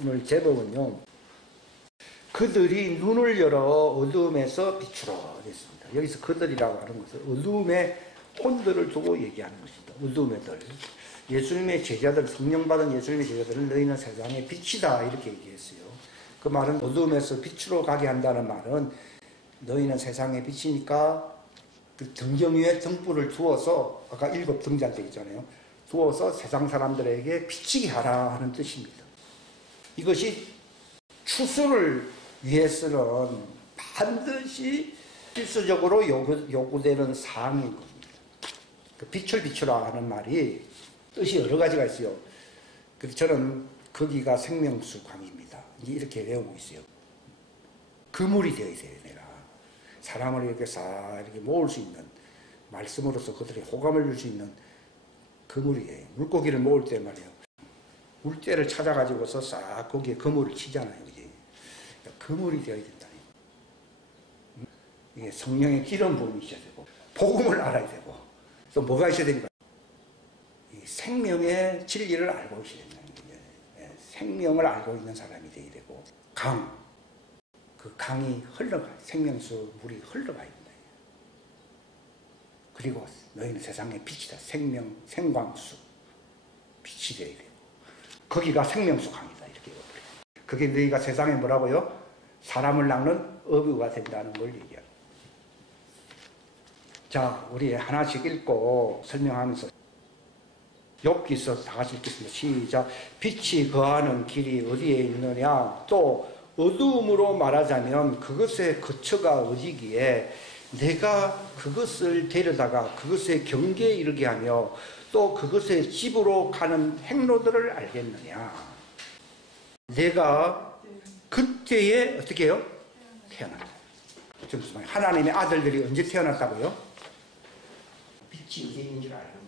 오늘 제목은요, 그들이 눈을 열어 어두움에서 빛으로 됐습니다. 여기서 그들이라고 하는 것은 어두움의 혼들을 두고 얘기하는 것입니다. 어두움의 들. 예수님의 제자들, 성령받은 예수님의 제자들은 너희는 세상의 빛이다 이렇게 얘기했어요. 그 말은 어두움에서 빛으로 가게 한다는 말은 너희는 세상의 빛이니까 그 등경 위에 등불을 두어서, 아까 7 등잔대 있잖아요. 두어서 세상 사람들에게 비치게 하라 하는 뜻입니다. 이것이 추수를 위해서는 반드시 필수적으로 요구되는 사항인 겁니다. 그 빛을 비추라 하는 말이 뜻이 여러 가지가 있어요. 그래서 저는 거기가 생명수 강입니다. 이렇게 외우고 있어요. 그물이 되어야 돼요, 내가. 사람을 이렇게 싹 이렇게 모을 수 있는, 말씀으로서 그들의 호감을 줄 수 있는 그물이에요. 물고기를 모을 때 말이에요. 물때를 찾아가지고서 싹 거기에 그물을 치잖아요. 그지? 그러니까 그물이 되어야 된다. 이게 성령의 기름 부음이 있어야 되고, 복음을 알아야 되고, 또 뭐가 있어야 됩니까? 이 생명의 진리를 알고 있어야 된다는 거예요. 생명을 알고 있는 사람이 되어야 되고, 그 강이 흘러가, 생명수 물이 흘러가 있다. 그리고 너희는 세상의 빛이다. 생광수. 빛이 되어야 되고. 거기가 생명수 강이다. 이렇게 얘기해요. 그게 너희가 세상에 뭐라고요? 사람을 낚는 어부가 된다는 걸 얘기합니다. 자, 우리 하나씩 읽고 설명하면서 욥기서 다 같이 읽겠습니다. 시작. 빛이 거하는 길이 어디에 있느냐? 또 어두움으로 말하자면 그것의 거처가 어디기에 내가 그것을 데려다가 그것의 경계에 이르게 하며 또 그것의 집으로 가는 행로들을 알겠느냐? 내가 그때에 어떻게 해요? 태어났다. 무슨 말이에요? 하나님의 아들들이 언제 태어났다고요? 빛이 어디에 있는지를 알겠느냐?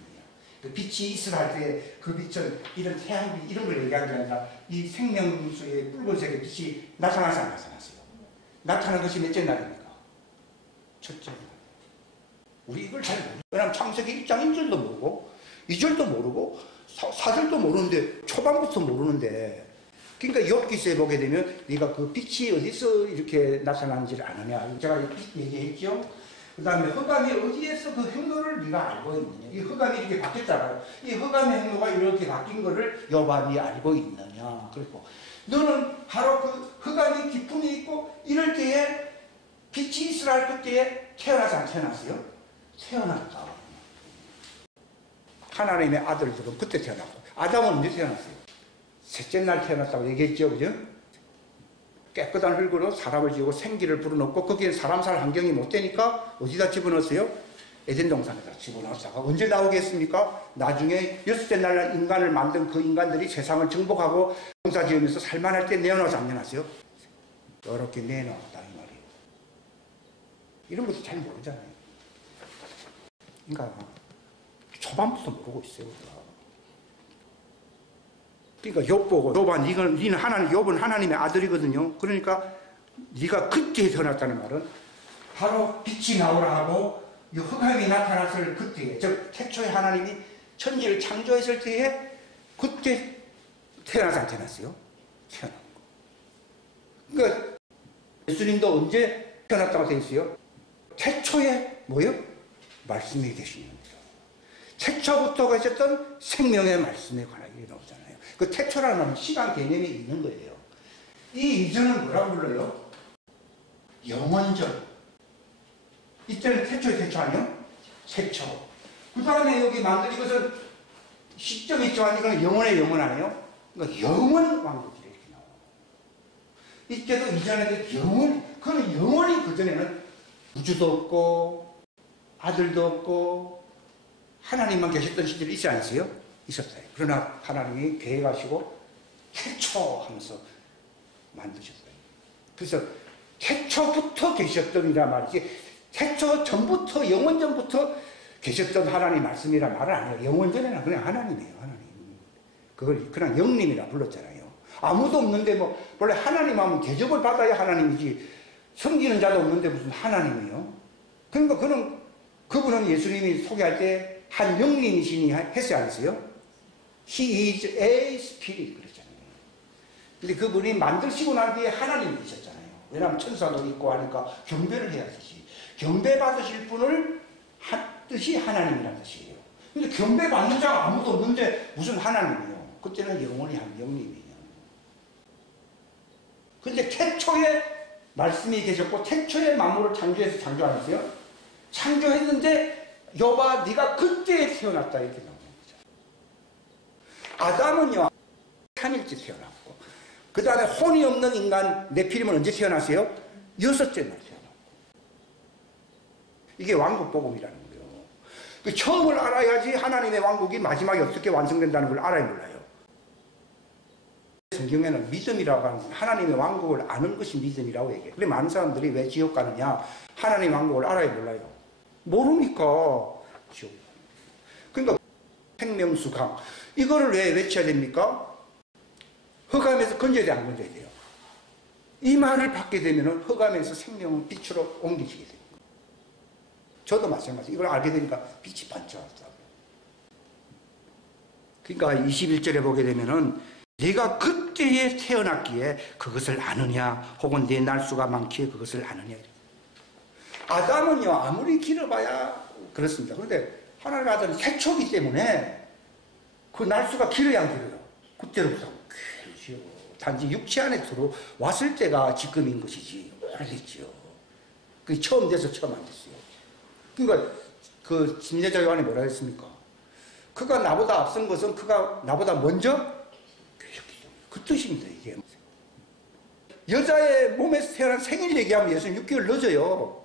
그 빛이 있으라 할 때 그 빛은 이런 태양빛 이런 걸 얘기하는 게 아니라 이 생명수의 붉은색의 빛이 나타나서 안 나타났어요. 나타난 것이 몇째 날입니까? 첫째 날. 우리 이걸 잘 모르죠. 왜냐하면 창세기 1장 1절도 모르고 2절도 모르고 4절도 모르는데, 초반부터 모르는데, 그러니까 욥기서에 보게 되면 네가 그 빛이 어디서 이렇게 나타나는지를 아느냐. 제가 얘기했죠. 그 다음에 흑암이 어디에서 그 행로를 네가 알고 있느냐. 이 흑암이 이렇게 바뀌었잖아요. 이 흑암의 행로가 이렇게 바뀐 거를 욥이 알고 있느냐. 그리고 너는 바로 그 흑암이 깊음이 있고 이럴 때에 빛이 있으라 할 그때에 태어나지 안 태어났어요? 태어났다. 하나님의 아들들은 그때 태어났고, 아담은 언제 태어났어요? 셋째 날 태어났다고 얘기했죠, 그죠? 깨끗한 흙으로 사람을 지고 생기를 불어넣고, 거기에 사람 살 환경이 못 되니까 어디다 집어넣었어요? 에덴 동산에다 집어넣었다가 언제 나오겠습니까? 나중에 6째 날 인간을 만든 그 인간들이 세상을 정복하고 농사 지으면서 살만할 때 내어놓지 안 내놨어요? 이렇게 내놓았다 이 말이에요. 이런 것도 잘 모르잖아요. 그러니까 초반부터 모르고 있어요. 그러니까 욥 보고, 욥아 니는 욥은 하나님의 아들이거든요. 그러니까 네가 그때 태어났다는 말은 바로 빛이 나오라 하고 이 흑암이 나타났을 그때에, 즉 태초에 하나님이 천지를 창조했을 때에 그때 태어나지 안 태어났어요? 태어난 거. 그러니까 예수님도 언제 태어났다고 되어 있어요? 태초에 뭐요? 말씀이 계시는 거죠. 태초부터 계셨던 생명의 말씀에 관한 일이 나오잖아요. 그 태초라는 말은 시간 개념이 있는 거예요. 이 이전은 뭐라고 불러요? 영원전. 이때는 태초의 태초 아니요? 태초. 그 다음에 여기 만든 이것은 시점이 있지만 이건 영원의 영원 아니에요? 그러니까 영원 왕국이 이렇게 나와요. 이때도 이전에도 영원, 그는 영원히 그전에는 우주도 없고 아들도 없고 하나님만 계셨던 시절이 있지 않으세요? 있었어요. 그러나 하나님이 계획하시고 태초 하면서 만드셨어요. 그래서 태초부터 계셨던이란 말이지, 태초 전부터, 영원 전부터 계셨던 하나님 말씀이란 말은 아니에요. 영원 전에는 그냥 하나님이에요. 하나님. 그걸 그냥 영님이라 불렀잖아요. 아무도 없는데 뭐 원래 하나님 하면 대접을 받아야 하나님이지, 섬기는 자도 없는데 무슨 하나님이에요? 그러니까 그분은 예수님이 소개할 때 한 영님이시니 했어요, 안 했어요? He is a spirit 그랬잖아요. 근데 그분이 만드시고 난 뒤에 하나님이 되셨잖아요. 왜냐하면 천사도 있고 하니까 경배를 해야 되지. 경배 받으실 분을 뜻이 하나님이라는 뜻이에요. 근데 경배 받는 자가 아무도 없는데 무슨 하나님이요? 그때는 영원히 한 영님이에요. 근데 태초에 말씀이 계셨고 태초에 만물을 창조해서 창조하셨어요. 창조했는데 여봐 네가 그때 태어났다 이렇게 나오는 거죠. 아담은요 3일째 태어났고 그 다음에 혼이 없는 인간 네피림은 언제 태어났어요? 6째 날 태어났고. 이게 왕국복음이라는 거예요. 그 처음을 알아야지 하나님의 왕국이 마지막에 어떻게 완성된다는 걸 알아야 몰라요. 성경에는 믿음이라고 하는 건 하나님의 왕국을 아는 것이 믿음이라고 얘기해요. 그래 많은 사람들이 왜 지옥 가느냐? 하나님의 왕국을 알아야 몰라요. 모르니까 지옥. 그러니까 생명수강 이거를 왜 외쳐야 됩니까? 흑암에서 건져야 돼, 안 건져야 돼요? 이 말을 받게 되면 흑암에서 생명은 빛으로 옮기지게 됩니다. 저도 마찬가지. 이걸 알게 되니까 빛이 반짝반짝. 그러니까 21절에 보게 되면은 네가 그때에 태어났기에 그것을 아느냐 혹은 네 날수가 많기에 그것을 아느냐. 아담은요 아무리 길어봐야 그렇습니다. 그런데 하나님의 아들은 태초기 때문에 그 날수가 길어야 안 길어요. 그때로부터 길지요. 단지 육체 안에 들어왔을 때가 지금인 것이지 오래됐지요. 그게 처음 돼서 처음 안 됐어요. 그러니까 그 심리자 요한이 뭐라 했습니까? 그가 나보다 앞선 것은 그가 나보다 먼저 그 뜻입니다. 이게 여자의 몸에서 태어난 생일 얘기하면 예수님 6개월 늦어요.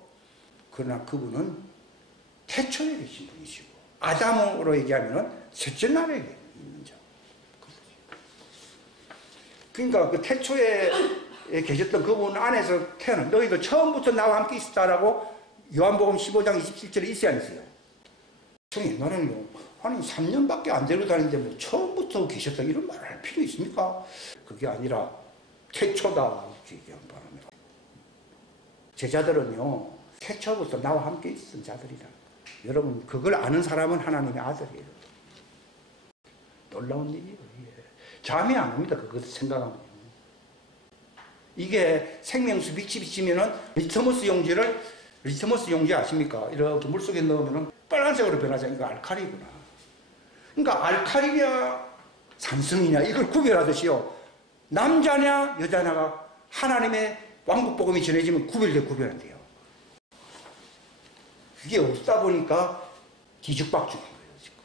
그러나 그분은 태초에 계신 분이시고 아담으로 얘기하면 셋째 날에 있는 자. 그러니까 그 태초에 계셨던 그분 안에서 태어난 너희도 처음부터 나와 함께 있었다라고 요한복음 15장 27절에 있어야 안 있어요. 옛날에는 아니 3년밖에 안 되고 다니는데 뭐 처음부터 계셨다 이런 말을 할 필요 있습니까? 그게 아니라 태초다 이렇게 얘기한 바람에 제자들은요 태초부터 나와 함께 있었던 자들이다. 여러분 그걸 아는 사람은 하나님의 아들이에요. 놀라운 일이에요. 잠이 안 옵니다. 그것을 생각하면. 이게 생명수 빛이 비치면은 리트머스 용지 아십니까? 이렇게 물속에 넣으면 빨간색으로 변하잖아요. 이거 알칼리구나. 그러니까 알칼리냐 산성이냐 이걸 구별하듯이요. 남자냐 여자냐가 하나님의 왕국복음이 전해지면 구별한대요. 그게 없다 보니까 뒤죽박죽인 거예요. 지금.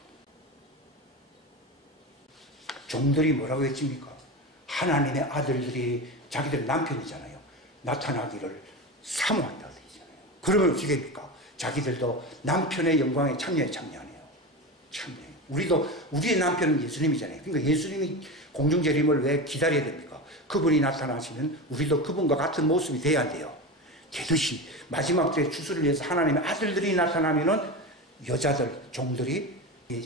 종들이 뭐라고 했습니까? 하나님의 아들들이 자기들 남편이잖아요. 나타나기를 사모한다 그러잖아요. 그러면 어떻게 됩니까? 자기들도 남편의 영광에 참여하네요. 참여해요. 우리도 우리의 남편은 예수님이잖아요. 그러니까 예수님이 공중재림을 왜 기다려야 됩니까? 그분이 나타나시면 우리도 그분과 같은 모습이 돼야 한대요. 되듯이 마지막 때에 주수를 위해서 하나님의 아들들이 나타나면은 여자들, 종들이,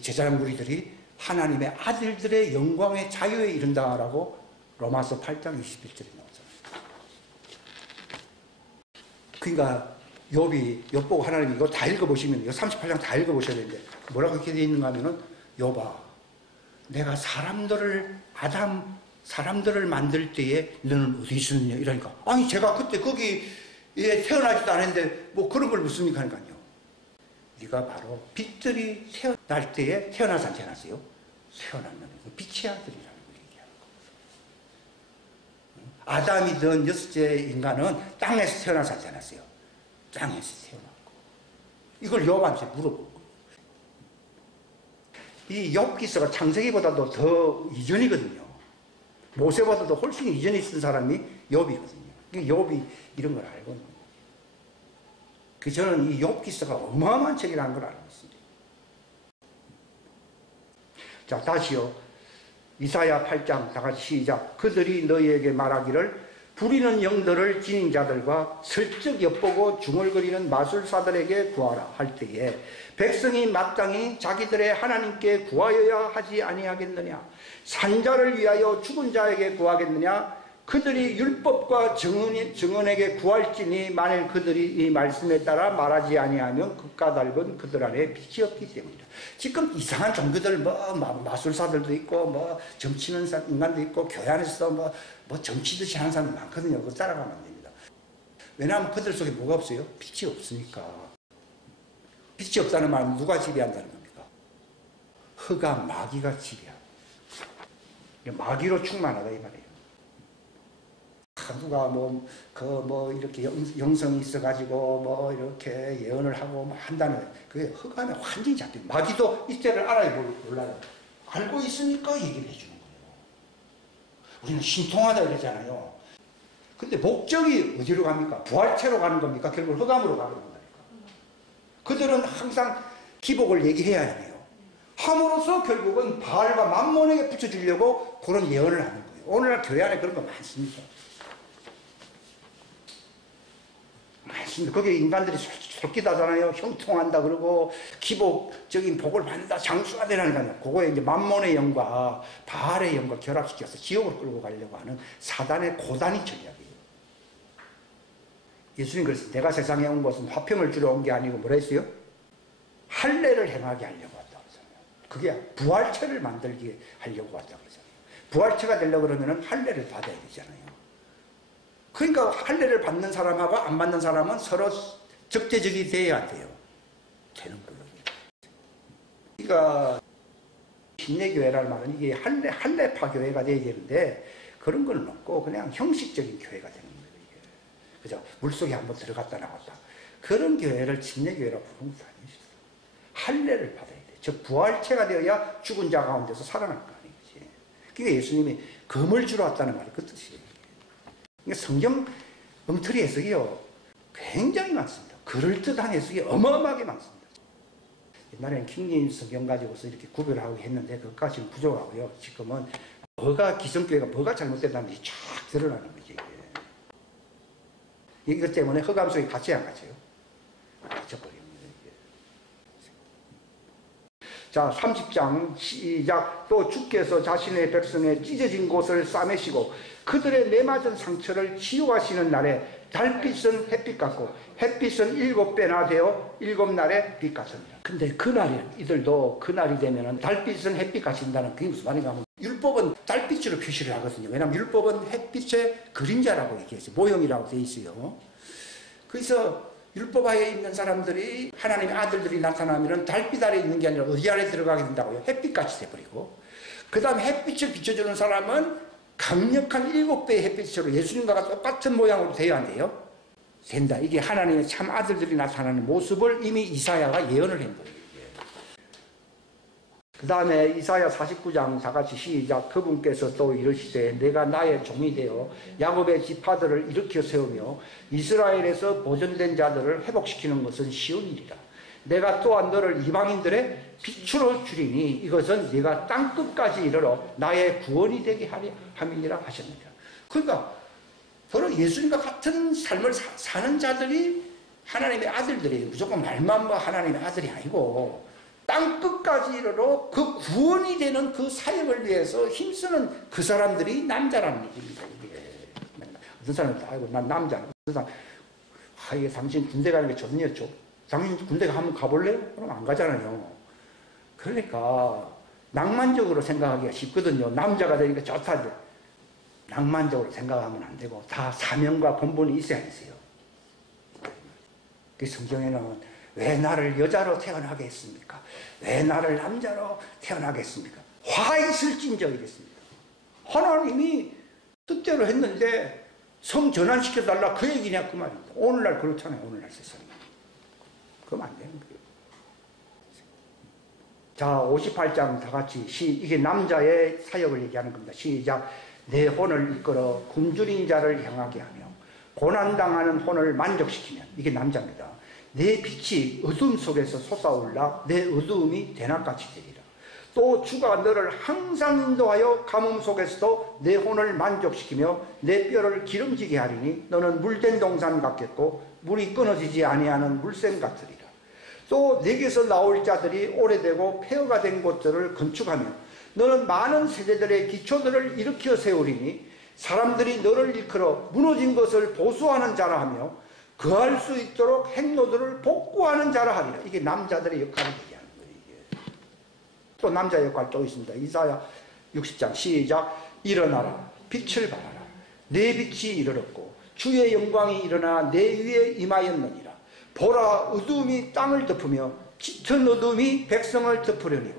제자랑 무리들이 하나님의 아들들의 영광의 자유에 이른다라고 로마서 8장 21절에 나오잖아요. 그러니까 욥보고 하나님이 이거 다 읽어보시면 이거 38장 다 읽어보셔야 되는데 뭐라고 이렇게 되어 있는가 하면은 욥아 내가 사람들을 만들 때에 너는 어디 있었느냐 이러니까 아니 제가 그때 거기에 태어나지도 않았는데 뭐 그런 걸 묻습니까 하니까요. 네가 바로 빛들이 태어날 때에 태어나서 안 태어났어요? 태어났는 빛의 아들이라는 걸 얘기하는 거예요. 아담이든 여섯째 인간은 땅에서 태어나서 안 태어났어요. 땅에서 태어났고 이걸 욥한테 물어본 거예요. 이 욥기서가 창세기보다도 더 이전이거든요. 모세보다도 훨씬 이전에 있던 사람이 욥이거든요. 욥이 이런 걸 알고 있는 거예요. 저는 이 욥기서가 어마어마한 책이라는 걸 알고 있습니다. 자, 다시요. 이사야 8장 다 같이 시작. 그들이 너희에게 말하기를 부리는 영들을 지닌 자들과 슬쩍 엿보고 중얼거리는 마술사들에게 구하라 할 때에 백성이 마땅히 자기들의 하나님께 구하여야 하지 아니하겠느냐. 산자를 위하여 죽은 자에게 구하겠느냐. 그들이 율법과 증언에게 구할지니 만일 그들이 이 말씀에 따라 말하지 아니하면 극과 닮은 그들 안에 빛이 없기 때문이다. 지금 이상한 종교들 마술사들도 있고 점치는 인간도 있고 교회 안에서 뭐 점치듯이 하는 사람이 많거든요. 그거 따라가면 안 됩니다. 왜냐하면 그들 속에 뭐가 없어요? 빛이 없으니까. 빛이 없다는 말은 누가 지배한다는 겁니까? 흑과 마귀가 지배한다. 마귀로 충만하다 이 말이에요. 누가 이렇게 영성이 있어가지고 이렇게 예언을 하고 한다는 그게 흑암에 완전히 잡혀요. 마귀도 이때를 알아야 몰라요. 알고 있으니까 얘기를 해주는 거예요. 우리는 신통하다 그러잖아요. 근데 목적이 어디로 갑니까? 부활체로 가는 겁니까? 결국 흑암으로 가는 겁니까? 그들은 항상 기복을 얘기해야 해요. 함으로써 결국은 바알과 만몬에게 붙여주려고 그런 예언을 하는 거예요. 오늘날 교회 안에 그런 거 많습니다. 많습니다. 거기에 인간들이 솔깃하잖아요. 형통한다 그러고 기복적인 복을 받는다, 장수가 되라니까요. 그거에 이제 만몬의 영과 바알의 영과 결합시켜서 지옥을 끌고 가려고 하는 사단의 고단위 전략이에요. 예수님 그랬어요. 내가 세상에 온 것은 화평을 주러 온 게 아니고 뭐라 했어요? 할례를 행하게 하려고 왔다고 그러잖아요. 그게 부활체를 만들게 하려고 왔다고 그러잖아요. 부활체가 되려고 그러면 할례를 받아야 되잖아요. 그러니까 할례를 받는 사람하고 안 받는 사람은 서로 적대적이 돼야 돼요. 되는 거예요. 그러니까 신례교회라는 말은 이게 할례파 교회가 돼야 되는데 그런 건 없고 그냥 형식적인 교회가 되는 거예요. 이게. 그죠? 물속에 한번 들어갔다 나왔다. 그런 교회를 침례교회라고 부르는 거 아니죠. 할례를 받아야 돼. 즉 부활체가 되어야 죽은 자 가운데서 살아날 거 아니지. 그러니까 예수님이 검을 주러 왔다는 말이 그 뜻이에요. 그러니까 성경 엉터리 해석이요 굉장히 많습니다. 그럴듯한 해석이 어마어마하게 많습니다. 옛날에는 킹제임스 성경 가지고서 이렇게 구별하고 했는데 그것까지는 부족하고요. 지금은 기성교회가 뭐가 잘못됐다는 게 쫙 드러나는 거지. 이것 때문에 흑암 속에 갇혀야 안 갇혀요? 갇혀버립니다. 자, 30장 시작. 또 주께서 자신의 백성의 찢어진 곳을 싸매시고 그들의 매맞은 상처를 치유하시는 날에 달빛은 햇빛 같고 햇빛은 7배나 되어 7날에 빛 같습니다. 근데 그날이 이들도 그날이 되면은 달빛은 햇빛 같인다는 그게 무슨 말인가 하면 율법은 달빛으로 표시를 하거든요. 왜냐하면 율법은 햇빛의 그림자라고 얘기했어요. 모형이라고 되어 있어요. 그래서 율법하에 있는 사람들이 하나님의 아들들이 나타나면 달빛 아래 있는 게 아니라 어디 아래 들어가게 된다고요? 햇빛같이 돼버리고 그 다음에 햇빛을 비춰주는 사람은 강력한 7배의 햇빛으로 예수님과 똑같은 모양으로 되어야 한대요. 된다. 이게 하나님의 참 아들들이 나타나는 모습을 이미 이사야가 예언을 한 거예요. 그 다음에 이사야 49장 다 같이 시작. 그분께서 또 이르시되 내가 나의 종이 되어 야곱의 지파들을 일으켜 세우며 이스라엘에서 보존된 자들을 회복시키는 것은 쉬운 일이라. 내가 또한 너를 이방인들의 빛으로 주리니 이것은 네가 땅끝까지 이르러 나의 구원이 되게 하리 함이니라 하셨느니라. 그러니까 바로 예수님과 같은 삶을 사는 자들이 하나님의 아들들이에요. 무조건 말만 하나님의 아들이 아니고 땅끝까지 이르러 그 구원이 되는 그 사역을 위해서 힘쓰는 그 사람들이 남자라는 얘기입니다. 이게. 어떤 사람은 아이고 난 남자야. 어떤 사람 이게 당신 군대 가는 게 좋네요. 당신 군대 한번 가볼래요? 그럼 안 가잖아요. 그러니까 낭만적으로 생각하기가 쉽거든요. 남자가 되니까 좋다. 낭만적으로 생각하면 안 되고 다 사명과 본분이 있어야 있어요. 그 성경에는 왜 나를 여자로 태어나게 했습니까? 왜 나를 남자로 태어나게 했습니까? 화 있을진저 이랬습니다. 하나님이 뜻대로 했는데 성 전환시켜달라 그 얘기냐 그 말입니다. 오늘날 그렇잖아요. 오늘날 세상에. 그럼 안 되는 거예요. 자, 58장 다 같이 이게 남자의 사역을 얘기하는 겁니다. 시작. 내 혼을 이끌어 굶주린 자를 향하게 하며 고난당하는 혼을 만족시키면 이게 남자입니다. 내 빛이 어둠 속에서 솟아올라 내 어두움이 대낮같이 되리라. 또 주가 너를 항상 인도하여 가뭄 속에서도 내 혼을 만족시키며 내 뼈를 기름지게 하리니 너는 물된 동산 같겠고 물이 끊어지지 아니하는 물샘 같으리라. 또 내게서 나올 자들이 오래되고 폐허가 된 곳들을 건축하며 너는 많은 세대들의 기초들을 일으켜 세우리니 사람들이 너를 일컬어 무너진 것을 보수하는 자라 하며 거할 수 있도록 행로들을 복구하는 자라 하리라. 이게 남자들의 역할을 얘기하는 거예요. 이게. 또 남자 역할 또 있습니다. 이사야 60장 시작. 일어나라 빛을 발하라. 내 빛이 이르렀고 주의 영광이 일어나 내 위에 임하였느니라. 보라 어둠이 땅을 덮으며 짙은 어둠이 백성을 덮으려니와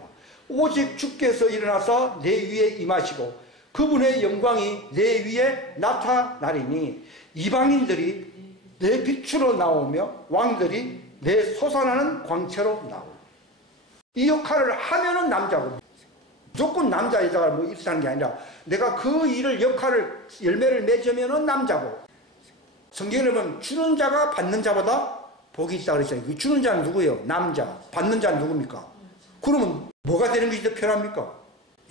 오직 주께서 일어나서 내 위에 임하시고 그분의 영광이 내 위에 나타나리니 이방인들이 내 빛으로 나오며 왕들이 내 솟아나는 광채로 나오고. 이 역할을 하면은 남자고, 무조건 남자 여자가 뭐 입사하는 게 아니라 내가 그 일을 역할을 열매를 맺으면은 남자고. 성경에 보면 주는 자가 받는 자보다 복이 있다 그랬잖아요. 주는 자는 누구예요? 남자. 받는 자는 누굽니까? 그러면 뭐가 되는 것이 더 편합니까?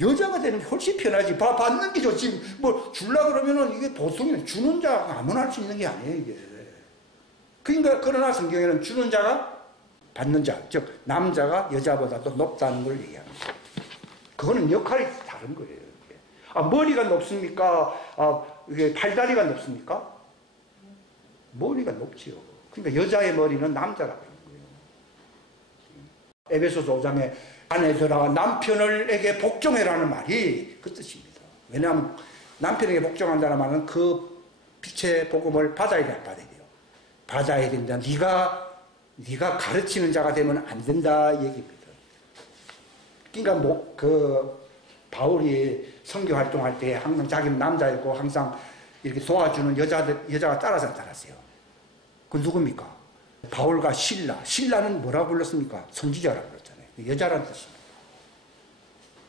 여자가 되는 게 훨씬 편하지. 받는 게 좋지. 뭐 줄라 그러면은 이게 보통은 주는 자가 아무나 할 수 있는 게 아니에요, 이게. 그러니까 그러나 성경에는 주는 자가 받는 자, 즉 남자가 여자보다도 높다는 걸 얘기합니다. 그거는 역할이 다른 거예요. 아, 머리가 높습니까? 아, 이게 팔다리가 높습니까? 머리가 높지요. 그러니까 여자의 머리는 남자라고 하는 거예요. 에베소서 5장에 아내들아 남편에게 복종해라는 말이 그 뜻입니다. 왜냐하면 남편에게 복종한다는 말은 그 빛의 복음을 받아야 돼, 안 받아야 돼요? 받아야 된다. 네가 가르치는 자가 되면 안 된다 얘기입니다. 그러니까 바울이 선교 활동할 때 항상 자기는 남자였고 항상 이렇게 도와주는 여자가 따라서 나타났어요. 그 누굽니까? 바울과 신라는 뭐라고 불렀습니까? 선지자라고 불렀잖아요. 여자라는 뜻입니다.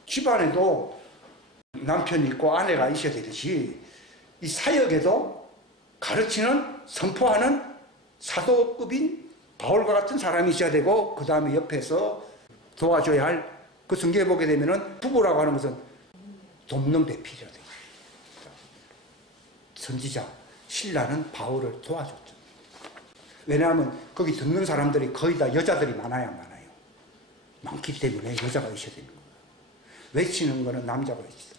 집안에도 남편이 있고 아내가 있어야 되듯이 이 사역에도 가르치는, 선포하는 사도급인 바울과 같은 사람이 있어야 되고, 그 다음에 옆에서 도와줘야 할, 그 성경에 보게 되면은 부부라고 하는 것은 돕는 배필이라 되어 있습니다. 선지자 신라는 바울을 도와줬죠. 왜냐하면 거기 듣는 사람들이 거의 다 여자들이 많아요. 많기 때문에 여자가 있어야 되는 거예요. 외치는 거는 남자가 외치죠.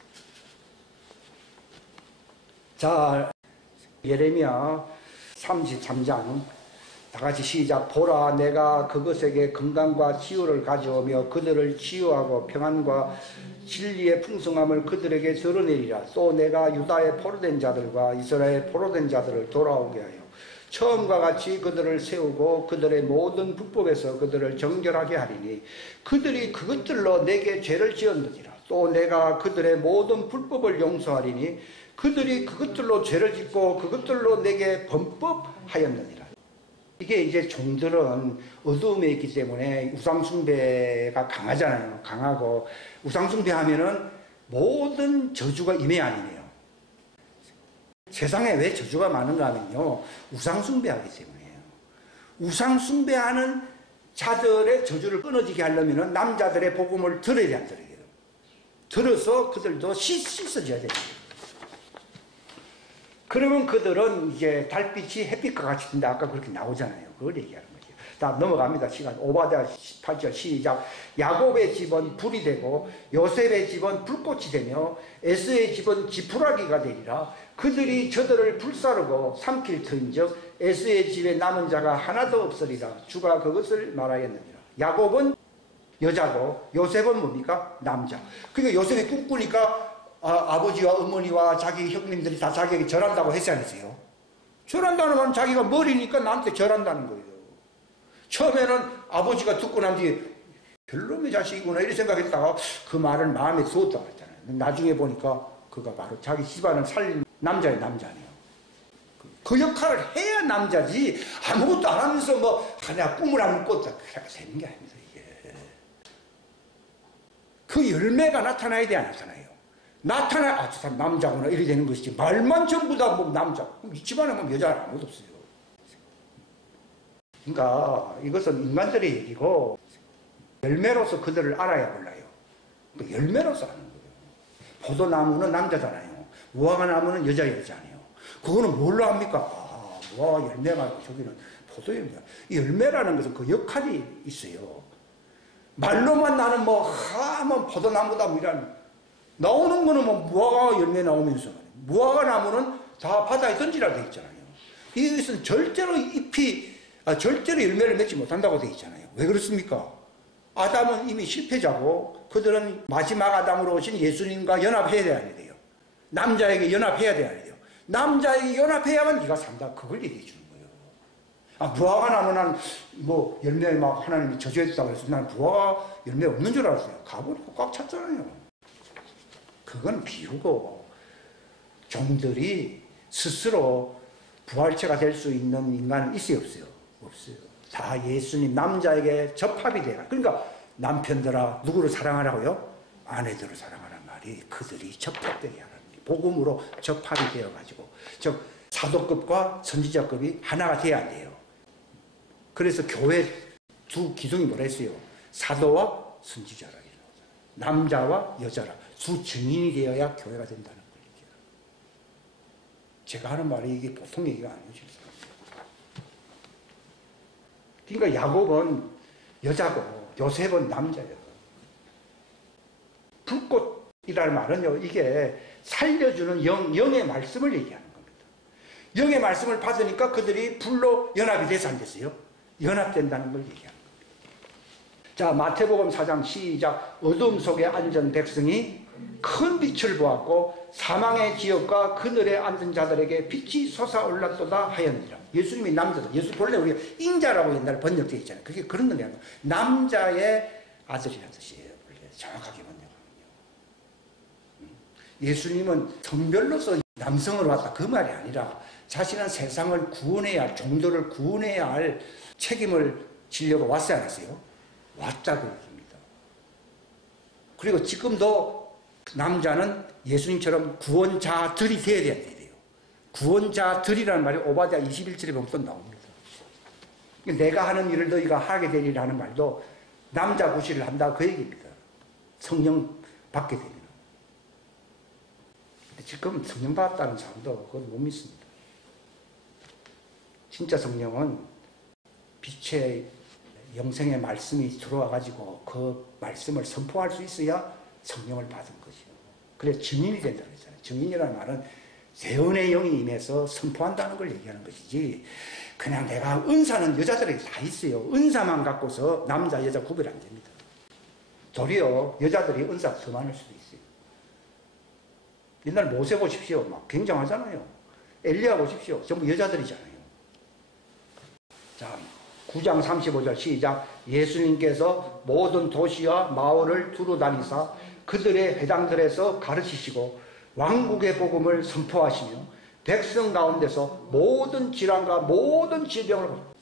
자, 예레미야 33장 다 같이 시작. 보라 내가 그것에게 건강과 치유를 가져오며 그들을 치유하고 평안과 진리의 풍성함을 그들에게 드러내리라. 또 내가 유다의 포로된 자들과 이스라엘의 포로된 자들을 돌아오게 하여 처음과 같이 그들을 세우고 그들의 모든 불법에서 그들을 정결하게 하리니 그들이 그것들로 내게 죄를 지었느니라. 또 내가 그들의 모든 불법을 용서하리니 그들이 그것들로 죄를 짓고 그것들로 내게 범법하였느니라. 이게 이제 종들은 어두움에 있기 때문에 우상숭배가 강하잖아요. 강하고 우상숭배하면은 모든 저주가 임해 아니에요. 세상에 왜 저주가 많은가 하면요, 우상숭배하기 때문이에요. 우상숭배하는 자들의 저주를 끊어지게 하려면 남자들의 복음을 들어야 안 들어요. 들어서 그들도 씻어져야 돼요. 그러면 그들은 이제 달빛이 햇빛과 같이 든다. 아까 그렇게 나오잖아요. 그걸 얘기하는 거죠. 다 넘어갑니다. 시간. 오바댜 18절 시작. 야곱의 집은 불이 되고 요셉의 집은 불꽃이 되며 에스의 집은 지푸라기가 되리라. 그들이 저들을 불사르고 삼킬 터인즉 에스의 집에 남은 자가 하나도 없으리라. 주가 그것을 말하였느니라. 야곱은 여자고 요셉은 뭡니까? 남자. 그러니까 요셉이 꿈꾸니까 아버지와 어머니와 자기 형님들이 다 자기에게 절한다고 했지 않으세요? 절한다는 건 자기가 머리니까 나한테 절한다는 거예요. 처음에는 아버지가 듣고 난 뒤에 별놈의 자식이구나 이렇게 생각했다가 그 말을 마음에 두었다고 했잖아요. 나중에 보니까 그가 바로 자기 집안을 살린 남자예요. 그 역할을 해야 남자지 아무것도 안 하면서 뭐 하나 꿈을 안 꿨다 그렇게 되는 게 아닙니다. 이게. 그 열매가 나타나야 돼, 안 나타나요? 나타나야 저 사람 남자구나 이렇게 되는 것이지 말만 전부 다 뭐 남자. 이 집안에 보면 여자가 아무도 없어요. 그러니까 이것은 인간들의 얘기고 열매로서 그들을 알아야 몰라요. 그러니까 열매로서 아는 거예요. 포도나무는 남자잖아요. 무화과나무는 여자잖아요. 그거는 뭘로 합니까? 무화과 열매가 저기는 포도열매. 이 열매라는 것은 그 역할이 있어요. 말로만 나는 뭐 포도나무다 뭐 이런 나오는 거는 뭐 무화과 열매 나오면서 무화과 나무는 다 바다에 던지라 되어 있잖아요. 이것은 절대로 절대로 열매를 맺지 못한다고 되어 있잖아요. 왜 그렇습니까? 아담은 이미 실패자고 그들은 마지막 아담으로 오신 예수님과 연합해야 돼요. 남자에게 연합해야 돼요. 남자에게 연합해야만 네가 산다. 그걸 얘기해 주는 거예요. 무화과 나무는 뭐 열매 막 하나님이 저주했다고 해서 난 무화과 열매 없는 줄 알았어요. 가보니까 꽉 찼잖아요. 그건 비유고 종들이 스스로 부활체가 될 수 있는 인간은 있어요, 없어요? 없어요. 다 예수님 남자에게 접합이 돼요. 그러니까 남편들아 누구를 사랑하라고요? 아내들을 사랑하라는 말이 그들이 접합되게 하는 복음으로 접합이 되어가지고 즉 사도급과 선지자급이 하나가 돼야 돼요. 그래서 교회 두 기둥이 뭐라 했어요? 사도와 선지자라. 남자와 여자라. 두 증인이 되어야 교회가 된다는 거예요. 제가 하는 말이 이게 보통 얘기가 아니에요. 그러니까 야곱은 여자고 요셉은 남자예요. 불꽃이라는 말은요, 이게 살려주는 영의 말씀을 얘기하는 겁니다. 영의 말씀을 받으니까 그들이 불로 연합이 돼서 안 됐어요. 연합된다는 걸 얘기하는 겁니다. 자, 마태복음 4장 시작. 어둠 속에 앉은 백성이 큰 빛을 보았고 사망의 지역과 그늘에 앉은 자들에게 빛이 솟아올랐도다 하였느니라. 예수님이 남자다. 예수 본래 우리가 인자라고 옛날에 번역되어 있잖아요. 그게 그런 게 아니라 남자의 아들이라는 뜻이에요. 원래 정확하게 번역하면요. 예수님은 성별로서 남성으로 왔다 그 말이 아니라 자신은 세상을 구원해야 할, 종들을 구원해야 할 책임을 지려고 왔어요, 안 왔어요? 왔다고 얘기합니다. 그리고 지금도 남자는 예수님처럼 구원자들이 되어야 돼요. 구원자들이라는 말이 오바댜 21절에 보면 또 나옵니다. 내가 하는 일을 너희가 하게 되리라는 말도 남자 구실을 한다 그 얘기입니다. 성령 받게 되면. 근데 지금 성령 받았다는 사람도 그걸 못 믿습니다. 진짜 성령은 빛의 영생의 말씀이 들어와 가지고 그 말씀을 선포할 수 있어야 성령을 받은 거죠. 그래서 증인이 된다고 했잖아요. 증인이라는 말은 세운의 영이 임해서 선포한다는 걸 얘기하는 것이지 그냥 내가 은사는 여자들에게 다 있어요. 은사만 갖고서 남자 여자 구별 안 됩니다. 도리어 여자들이 은사가 더 많을 수도 있어요. 옛날 모세 보십시오. 막 굉장하잖아요. 엘리야 보십시오. 전부 여자들이잖아요. 자, 9장 35절 시작. 예수님께서 모든 도시와 마을을 두루 다니사 그들의 회당들에서 가르치시고 왕국의 복음을 선포하시며 백성 가운데서 모든 질환과 모든 질병을 고쳤어요.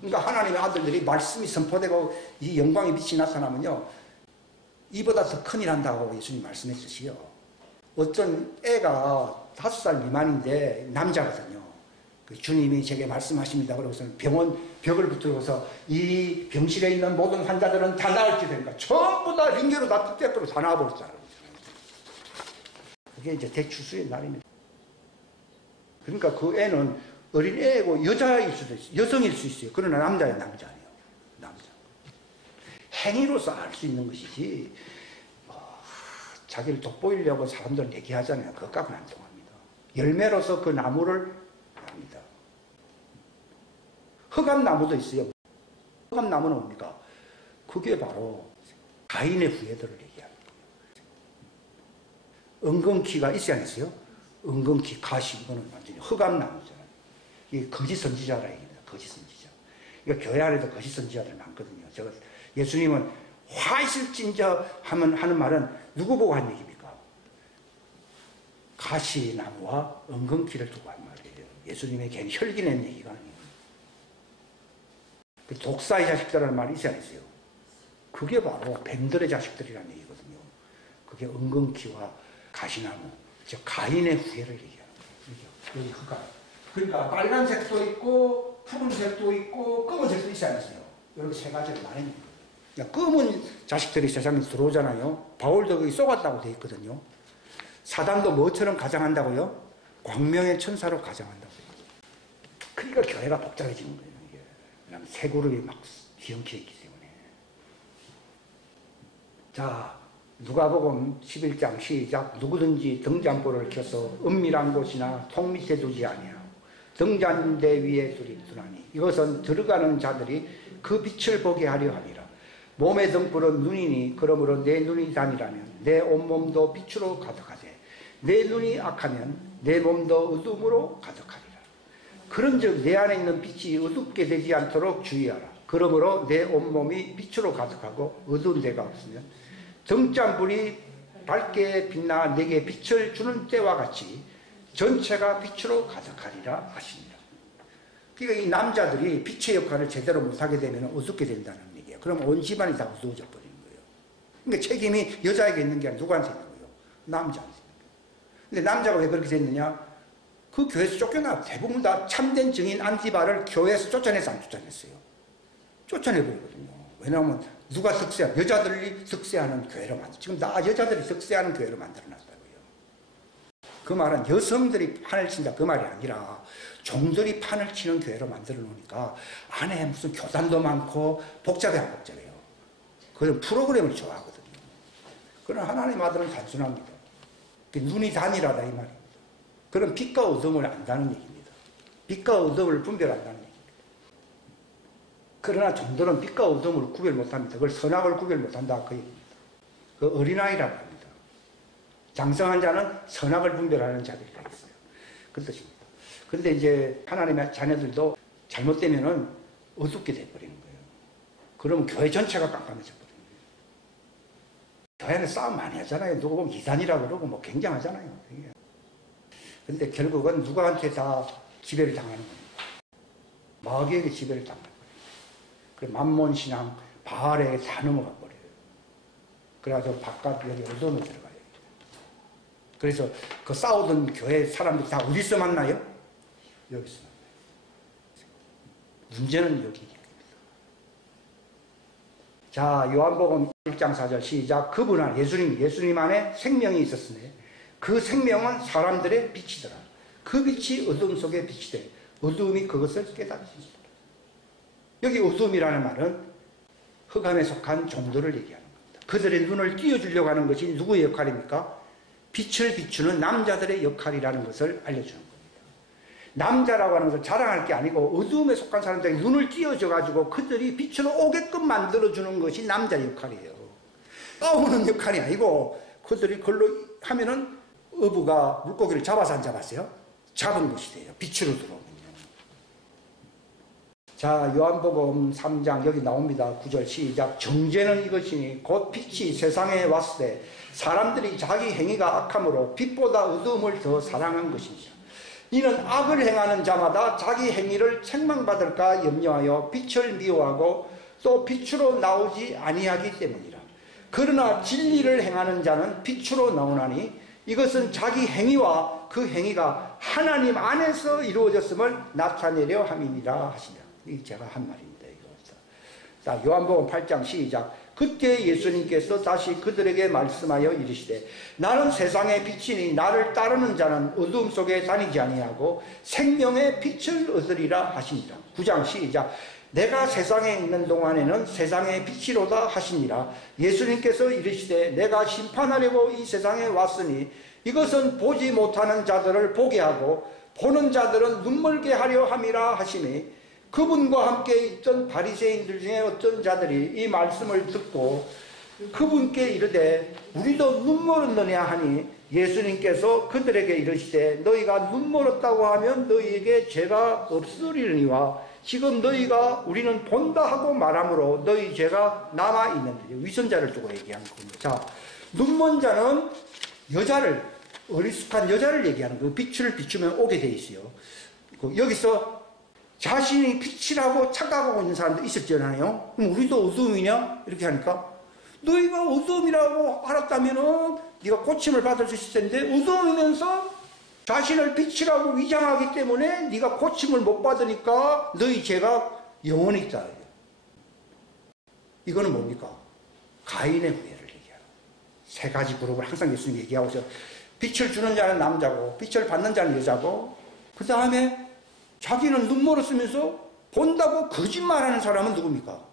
그러니까 하나님의 아들들이 말씀이 선포되고 이 영광의 빛이 나타나면요 이보다 더 큰일 한다고 예수님 말씀했으시요. 어떤 애가 5살 미만인데 남자거든요. 주님이 제게 말씀하십니다. 그러고서는 벽을 붙들고서 이 병실에 있는 모든 환자들은 다 나을지 되니까 전부 다 링게로 다 뜻대로 다 나와버렸잖아요. 그게 이제 대추수의 날입니다. 그러니까 그 애는 어린 애고 여자일 수도 있어요. 여성일 수 있어요. 그러나 남자예요. 남자예요. 남자. 행위로서 알 수 있는 것이지 자기를 돋보이려고 사람들은 얘기하잖아요. 그것과는 안 통합니다. 열매로서 그 나무를 합니다. 흑암나무도 있어요. 흑암나무는 뭡니까? 그게 바로 가인의 후예들을 얘기합니다. 은근키가 있어야 안 있어요? 은근키, 가시, 이거는 완전히 흑암나무잖아요. 이게 거짓 선지자라 얘기합니다. 거짓 선지자. 그러니까 교회 안에도 거짓 선지자들 많거든요. 제가 예수님은 화 있을진저 하는 말은 누구 보고 한 얘기입니까? 가시나무와 은근키를 두고 한 말이에요. 예수님의 괜히 혈기낸 얘기가 아니에요. 독사의 자식들이라는 말이 있어야 있어요. 그게 바로 뱀들의 자식들이라는 얘기거든요. 그게 은근키와 가시나무, 즉 가인의 후예를 얘기하는 거예요. 여기 흑암. 그러니까 빨간색도 있고 푸른색도 있고 검은색도 있어야 있어요. 이렇게 세 가지를 나누는 거예요. 그러니까 검은 자식들이 세상에 들어오잖아요. 바울도 거기 쏘았다고 돼 있거든요. 사단도 뭐처럼 가장한다고요? 광명의 천사로 가장한다고요. 그러니까 교회가 복잡해지는 거예요. 이게. 왜냐하면 새 그룹이 막 뒤엉켜 있기 때문에. 자, 누가복음 11장 시작. 누구든지 등잔불을 켜서 은밀한 곳이나 통 밑에 두지 아니하고 등잔대 위에 두나니 이것은 들어가는 자들이 그 빛을 보게 하려 함이라. 몸의 등불은 눈이니 그러므로 내 눈이 단이라면 내 온몸도 빛으로 가득하되 내 눈이 악하면 내 몸도 어둠으로 가득하리라. 그런즉 내 안에 있는 빛이 어둡게 되지 않도록 주의하라. 그러므로 내 온몸이 빛으로 가득하고 어두운 데가 없으면 등잔불이 밝게 빛나 내게 빛을 주는 때와 같이 전체가 빛으로 가득하리라 하시니라. 그러니까 이 남자들이 빛의 역할을 제대로 못하게 되면 어둡게 된다는 얘기예요. 그럼 온 집안이 다 어두워져 버리는 거예요. 그러니까 책임이 여자에게 있는 게 아니라 누구한테 있는 거예요? 남자한테. 근데 남자가 왜 그렇게 됐느냐? 그 교회에서 쫓겨나. 대부분 다 참된 증인 안티바를 교회에서 쫓아내서 안 쫓아냈어요. 쫓아내버리거든요. 왜냐하면 누가 득세하는, 여자들이 득세하는 교회로 만들어. 지금 다 여자들이 득세하는 교회로 만들어놨다고요. 그 말은 여성들이 판을 친다 그 말이 아니라 종들이 판을 치는 교회로 만들어 놓으니까 안에 무슨 교단도 많고 복잡해 안 복잡해요. 그런 프로그램을 좋아하거든요. 그러나 하나님 아들은 단순합니다. 눈이 단일하다 이 말입니다. 그런 빛과 어둠을 안다는 얘기입니다. 빛과 어둠을 분별한다는 얘기입니다. 그러나 종들은 빛과 어둠을 구별 못합니다. 그걸 선악을 구별 못한다 그 얘기입니다. 그 어린아이라고 합니다. 장성한 자는 선악을 분별하는 자들이라 있어요. 그 뜻입니다. 그런데 이제 하나님의 자녀들도 잘못되면은 어둡게 돼버리는 거예요. 그러면 교회 전체가 깜깜해져 버려요. 교회는 싸움 많이 하잖아요. 누구 보면 이단이라고 그러고 뭐 굉장하잖아요. 근데 결국은 누구한테 다 지배를 당하는 겁니다. 마귀에게 지배를 당하는 거예요. 그 만몬신앙, 바알에게 다 넘어가 버려요. 그래서 바깥 여기 어둠에 들어가요. 그래서 그 싸우던 교회 사람들이 다 어디서 만나요? 여기서 만나요. 문제는 여기입니다. 자, 요한복음 1장 4절 시작. 그분 안에 예수님 안에 생명이 있었으니 그 생명은 사람들의 빛이더라. 그 빛이 어둠 속에 빛이 돼 어둠이 그것을 깨닫습니다. 여기 어둠이라는 말은 흑암에 속한 종들을 얘기하는 겁니다. 그들의 눈을 띄워주려고 하는 것이 누구의 역할입니까? 빛을 비추는 남자들의 역할이라는 것을 알려주는 겁니다. 남자라고 하는 것을 자랑할 게 아니고 어둠에 속한 사람들에게 눈을 띄워줘가지고 그들이 빛으로 오게끔 만들어주는 것이 남자의 역할이에요. 싸우는 역할이 아니고 그들이 그걸로 하면은 어부가 물고기를 잡아서 안 잡았어요? 잡은 것이 돼요. 빛으로 들어오면요. 자, 요한복음 3장 여기 나옵니다. 9절 시작. 정죄는 이것이니 곧 빛이 세상에 왔을 때 사람들이 자기 행위가 악함으로 빛보다 어두움을 더 사랑한 것이니라. 이는 악을 행하는 자마다 자기 행위를 책망받을까 염려하여 빛을 미워하고 또 빛으로 나오지 아니하기 때문이라. 그러나 진리를 행하는 자는 빛으로 나오나니 이것은 자기 행위와 그 행위가 하나님 안에서 이루어졌음을 나타내려 함이니라 하시냐. 이게 제가 한 말입니다. 이거. 자, 요한복음 8장 시작. 그때 예수님께서 다시 그들에게 말씀하여 이르시되 나는 세상의 빛이니 나를 따르는 자는 어두움 속에 다니지 아니하고 생명의 빛을 얻으리라 하시니라. 9장 시작. 내가 세상에 있는 동안에는 세상의 빛이로다 하시니라. 예수님께서 이르시되 내가 심판하려고 이 세상에 왔으니 이것은 보지 못하는 자들을 보게 하고 보는 자들은 눈멀게 하려 함이라 하시니 그분과 함께 있던 바리새인들 중에 어떤 자들이 이 말씀을 듣고 그분께 이르되 우리도 눈멀었느냐 하니 예수님께서 그들에게 이르시되 너희가 눈멀었다고 하면 너희에게 죄가 없으리니와 지금 너희가 우리는 본다 하고 말하므로 너희 죄가 남아있는데 위선자를 두고 얘기하는 겁니다. 자, 눈먼 자는 여자를 어리숙한 여자를 얘기하는 거예요. 빛을 비추면 오게 돼 있어요. 여기서 자신이 빛이라고 착각하고 있는 사람도 있었잖아요. 그럼 우리도 어두움이냐? 이렇게 하니까 너희가 어두움이라고 알았다면은 네가 고침을 받을 수 있을 텐데 어두움이면서 자신을 빛이라고 위장하기 때문에 네가 고침을 못 받으니까 너희 죄가 영원히 있다. 이거는 뭡니까? 가인의 후예를 얘기하는 세 가지 그룹을 항상 예수님 얘기하고 있어요. 빛을 주는 자는 남자고 빛을 받는 자는 여자고 그 다음에 자기는 눈물을 쓰면서 본다고 거짓말하는 사람은 누굽니까?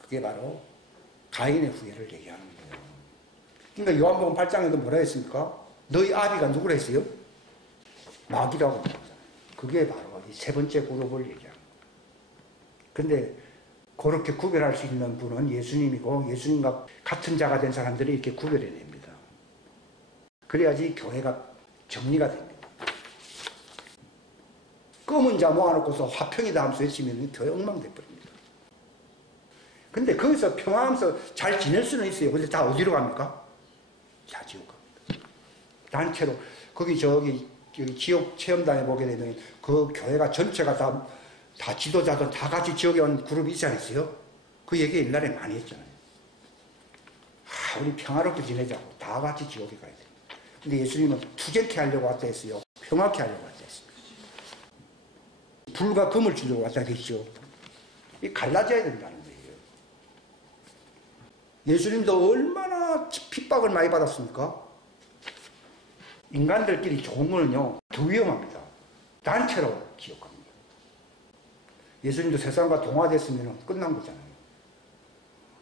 그게 바로 가인의 후예를 얘기하는 거예요. 그러니까 요한복음 8장에도 뭐라 했습니까? 너희 아비가 누구라 했어요? 마귀라고. 그게 바로 이 세 번째 그룹을 얘기하는 거예요. 근데 그렇게 구별할 수 있는 분은 예수님이고 예수님과 같은 자가 된 사람들이 이렇게 구별해냅니다. 그래야지 교회가 정리가 됩니다. 검은 자 모아놓고서 화평이다 하면서 외치면 교회 엉망돼버립니다. 근데 거기서 평화하면서 잘 지낼 수는 있어요. 근데 다 어디로 갑니까? 다 지옥 갑니다. 단체로. 거기 저기 지옥 체험단에 보게 되면 그 교회가 전체가 다 지도자들 다 같이 지옥에 온 그룹이 있지 않았어요? 그 얘기 옛날에 많이 했잖아요. 우리 평화롭게 지내자고 다 같이 지옥에 가야 돼. 근데 예수님은 투쟁케 하려고 왔다 했어요. 평화케 하려고 왔다 했어요. 불과 금을 주려고 왔다 했죠. 이 갈라져야 된다는 거예요. 예수님도 얼마나 핍박을 많이 받았습니까? 인간들끼리 좋은 거는요, 더 위험합니다. 단체로 지옥 갑니다. 예수님도 세상과 동화됐으면 끝난 거잖아요.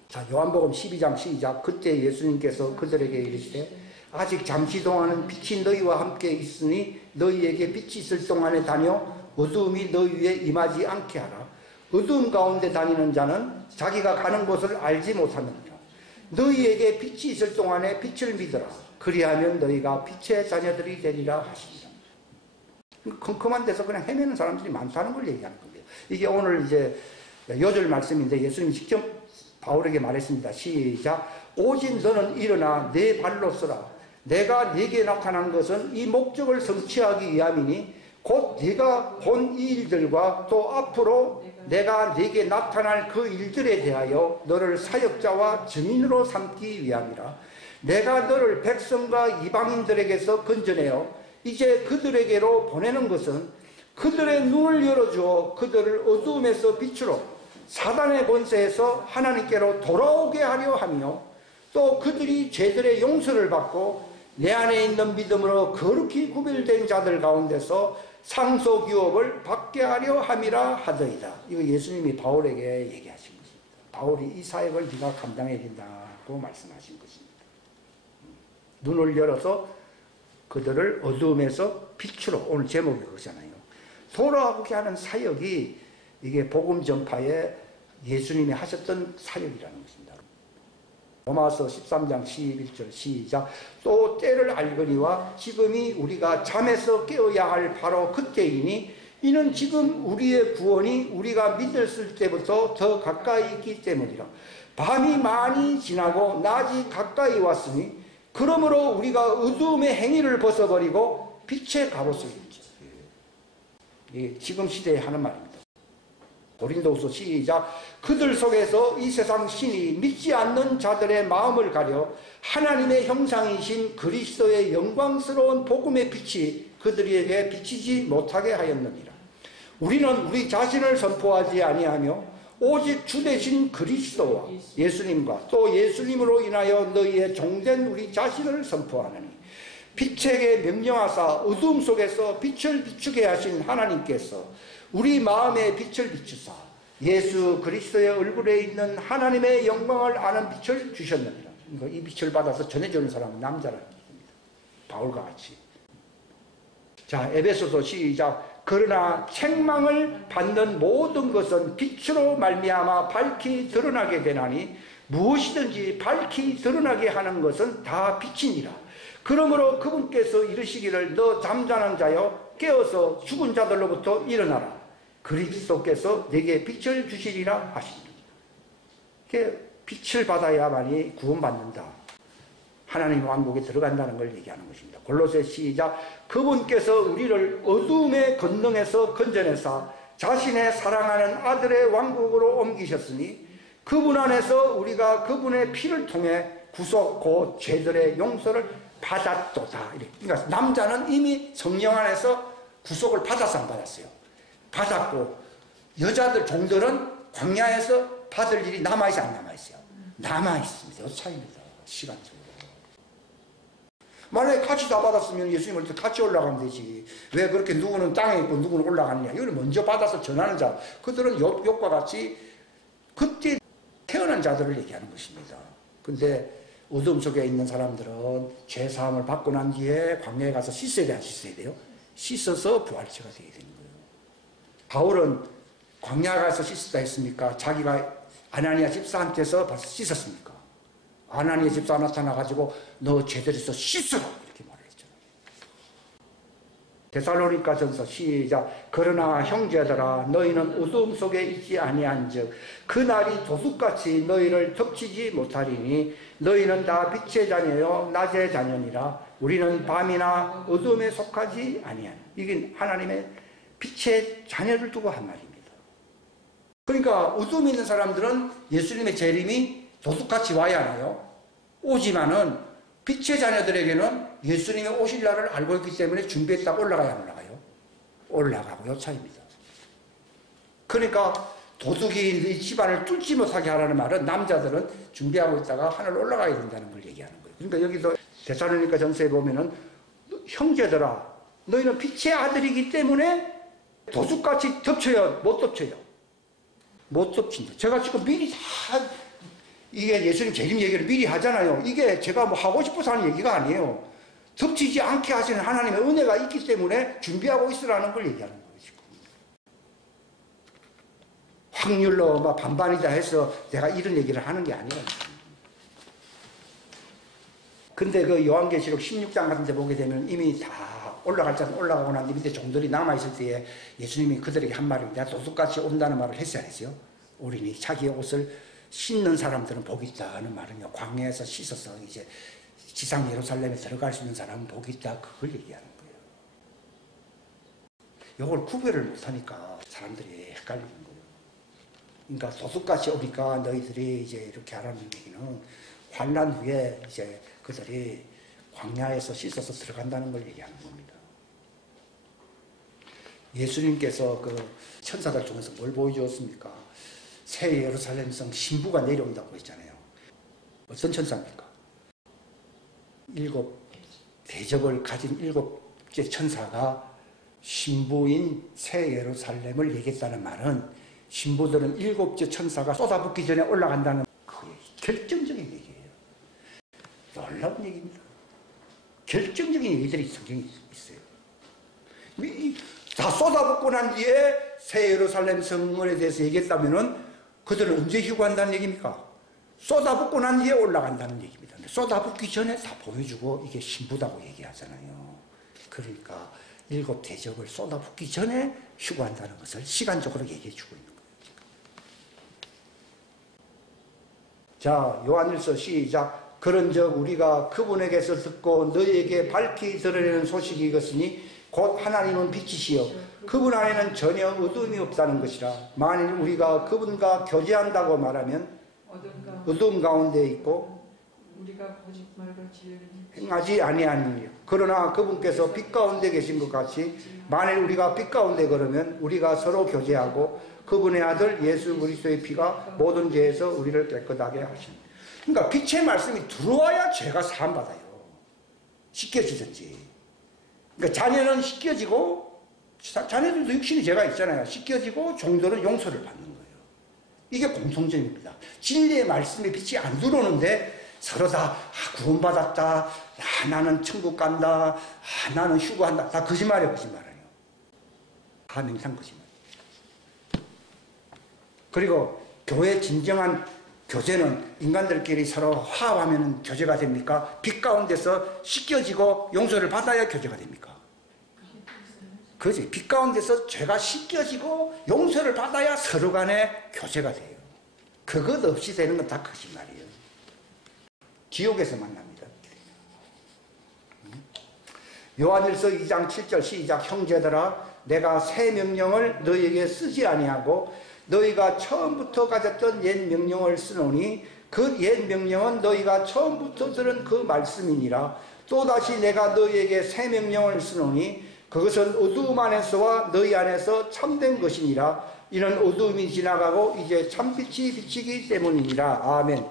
자, 요한복음 12장 시작. 그때 예수님께서 그들에게 이르시되 아직 잠시 동안은 빛이 너희와 함께 있으니 너희에게 빛이 있을 동안에 다녀 어두움이 너희 위에 임하지 않게 하라. 어두움 가운데 다니는 자는 자기가 가는 곳을 알지 못하느니라. 너희에게 빛이 있을 동안에 빛을 믿어라. 그리하면 너희가 빛의 자녀들이 되리라 하십니다. 컴컴한 데서 그냥 헤매는 사람들이 많다는 걸 얘기하는 겁니다. 이게 오늘 이제 요절 말씀인데 예수님이 직접 바울에게 말했습니다. 시작. 오직 너는 일어나 내 발로 서라. 내가 네게 나타난 것은 이 목적을 성취하기 위함이니 곧 네가 본 이 일들과 또 앞으로 내가 네게 나타날 그 일들에 대하여 너를 사역자와 증인으로 삼기 위함이라. 내가 너를 백성과 이방인들에게서 건져내어 이제 그들에게로 보내는 것은 그들의 눈을 열어주어 그들을 어두움에서 빛으로 사단의 권세에서 하나님께로 돌아오게 하려 하며 또 그들이 죄들의 용서를 받고 내 안에 있는 믿음으로 거룩히 구별된 자들 가운데서 상속유업을 받게 하려 함이라 하더이다. 이거 예수님이 바울에게 얘기하신 것입니다. 바울이 이 사역을 네가 감당해야 된다고 말씀하신 것입니다. 눈을 열어서 그들을 어두움에서 빛으로, 오늘 제목이 그거잖아요. 돌아오게 하는 사역이 이게 복음 전파에 예수님이 하셨던 사역이라는 것입니다. 로마서 13장 11절 시작. 또 때를 알거니와 지금이 우리가 잠에서 깨어야 할 바로 그때이니 이는 지금 우리의 구원이 우리가 믿었을 때부터 더 가까이 있기 때문이라. 밤이 많이 지나고 낮이 가까이 왔으니 그러므로 우리가 어두움의 행위를 벗어버리고 빛의 갑옷을 입자. 이게 지금 시대에 하는 말입니다. 고린도후서 시작. 그들 속에서 이 세상 신이 믿지 않는 자들의 마음을 가려 하나님의 형상이신 그리스도의 영광스러운 복음의 빛이 그들에게 비치지 못하게 하였느니라. 우리는 우리 자신을 선포하지 아니하며 오직 주 되신 그리스도와 예수님과 또 예수님으로 인하여 너희의 종된 우리 자신을 선포하느니 빛에게 명령하사 어두움 속에서 빛을 비추게 하신 하나님께서 우리 마음에 빛을 비추사 예수 그리스도의 얼굴에 있는 하나님의 영광을 아는 빛을 주셨느니라. 이 빛을 받아서 전해주는 사람은 남자라는 얘기입니다. 바울과 같이. 자, 에베소서 시작. 그러나 책망을 받는 모든 것은 빛으로 말미암아 밝히 드러나게 되나니 무엇이든지 밝히 드러나게 하는 것은 다 빛이니라. 그러므로 그분께서 이르시기를 너 잠자는 자여 깨어서 죽은 자들로부터 일어나라. 그리스도께서 내게 빛을 주시리라 하십니다. 빛을 받아야만이 구원받는다. 하나님 왕국에 들어간다는 걸 얘기하는 것입니다. 골로새 시작. 그분께서 우리를 어두움의 권능에서 건져내사 자신의 사랑하는 아들의 왕국으로 옮기셨으니 그분 안에서 우리가 그분의 피를 통해 구속 곧 죄들의 용서를 받았도다. 그러니까 남자는 이미 성령 안에서 구속을 받아서 안 받았어요. 받았고 여자들 종들은 광야에서 받을 일이 남아있어 안 남아있어요? 남아있습니다. 이 차이입니다. 시간적으로. 만약에 같이 다 받았으면 예수님을 같이 올라가면 되지. 왜 그렇게 누구는 땅에 있고 누구는 올라가느냐. 이걸 먼저 받아서 전하는 자. 그들은 욥과 같이 그때 태어난 자들을 얘기하는 것입니다. 근데 어둠 속에 있는 사람들은 죄 사함을 받고 난 뒤에 광야에 가서 씻어야 돼요? 안 씻어야 돼요? 씻어서 부활체가 되어야 되는 거예요. 바울은 광야 가서 씻었다 했습니까? 자기가 아나니아 집사한테서 벌써 씻었습니까? 아나니아 집사 나타나가지고 너 죄들에서 씻어라 이렇게 말을 했잖아요. 데살로니가 전서 시작. 그러나 형제들아 너희는 어둠 속에 있지 아니한즉 그 날이 도둑같이 너희를 덮치지 못하리니 너희는 다 빛의 자녀요 낮의 자녀니라. 우리는 밤이나 어둠에 속하지 아니하니. 이게 하나님의 빛의 자녀를 두고 한 말입니다. 그러니까 어둠에 있는 사람들은 예수님의 재림이 도둑같이 와야 하나요? 오지만은 빛의 자녀들에게는 예수님의 오실 날을 알고 있기 때문에 준비했다가 올라가야 안 올라가요? 올라가고요 차입니다. 그러니까 도둑이 이 집안을 뚫지 못하게 하라는 말은 남자들은 준비하고 있다가 하늘 올라가야 된다는 걸 얘기하는 거예요. 그러니까 여기도 데살로니가 전서에 보면은 형제들아 너희는 빛의 아들이기 때문에 도둑같이 덮쳐요? 못 덮쳐요? 못 덮친다. 제가 지금 미리 다 이게 예수님 재림 얘기를 미리 하잖아요. 이게 제가 뭐 하고 싶어서 하는 얘기가 아니에요. 덮치지 않게 하시는 하나님의 은혜가 있기 때문에 준비하고 있으라는 걸 얘기하는 거예요. 지금. 확률로 막 반반이다 해서 내가 이런 얘기를 하는 게 아니에요. 근데 그 요한계시록 16장 같은 데 보게 되면 이미 다 올라갈 자는 올라가고 난 밑에 종들이 남아있을 때에 예수님이 그들에게 한 말을 내가 도둑같이 온다는 말을 했어야 했어요. 우리는 자기의 옷을 씻는 사람들은 복이 있다는 말은요. 광야에서 씻어서 이제 지상 예루살렘에 들어갈 수 있는 사람은 복이 있다. 그걸 얘기하는 거예요. 이걸 구별을 못하니까 사람들이 헷갈리는 거예요. 그러니까 도둑같이 오니까 너희들이 이제 이렇게 하라는 얘기는 환난 후에 이제 그들이 광야에서 씻어서 들어간다는 걸 얘기하는 겁니다. 예수님께서 그 천사들 중에서 뭘 보여주었습니까? 새 예루살렘 성 신부가 내려온다고 했잖아요. 어떤 천사입니까? 7 대접을 가진 7째 천사가 신부인 새 예루살렘을 얘기했다는 말은 신부들은 7째 천사가 쏟아붓기 전에 올라간다는 그게 결정적인 얘기예요. 놀라운 얘기입니다. 결정적인 얘기들이 성경에 있어요. 다 쏟아붓고 난 뒤에 새 예루살렘 성문에 대해서 얘기했다면은 그들은 언제 휴거한다는 얘기입니까? 쏟아붓고 난 뒤에 올라간다는 얘기입니다. 쏟아붓기 전에 다 보여주고 이게 신부다고 얘기하잖아요. 그러니까 7 대접을 쏟아붓기 전에 휴거한다는 것을 시간적으로 얘기해주고 있는 거예요. 자, 요한일서 시작. 그런즉 우리가 그분에게서 듣고 너희에게 밝히 드러내는 소식이 이것이니 곧 하나님은 빛이시여 그분 안에는 전혀 어둠이 없다는 것이라. 만일 우리가 그분과 교제한다고 말하면 어둠 가운데 있고 우리가 거짓말같이 행하지 아니하니요. 그러나 그분께서 빛 가운데 계신 것 같이 만일 우리가 빛 가운데 걸으면 우리가 서로 교제하고 그분의 아들 예수 그리스도의 피가 모든 죄에서 우리를 깨끗하게 하십니다. 그러니까 빛의 말씀이 들어와야 죄가 사함받아요. 씻겨지든지. 그러니까 자녀는 씻겨지고 자녀들도 육신의 죄가 있잖아요. 씻겨지고 종들은 용서를 받는 거예요. 이게 공통점입니다. 진리의 말씀에 빛이 안 들어오는데 서로 다 구원받았다. 나는 천국 간다. 나는 휴거한다. 다 거짓말이에요. 거짓말이에요. 다 맹상 거짓말. 그리고 교회의 진정한 교제는 인간들끼리 서로 화합하면 교제가 됩니까? 빛 가운데서 씻겨지고 용서를 받아야 교제가 됩니까? 그지? 빛 가운데서 죄가 씻겨지고 용서를 받아야 서로 간에 교제가 돼요. 그것 없이 되는 건 다 거짓말이에요. 지옥에서 만납니다. 요한일서 2장 7절 시작. 형제들아 내가 새 명령을 너희에게 쓰지 아니하고 너희가 처음부터 가졌던 옛 명령을 쓰노니 그 옛 명령은 너희가 처음부터 들은 그 말씀이니라. 또다시 내가 너희에게 새 명령을 쓰노니 그것은 어두움 안에서와 너희 안에서 참된 것이니라. 이는 어두움이 지나가고 이제 참빛이 비치기 때문이니라. 아멘.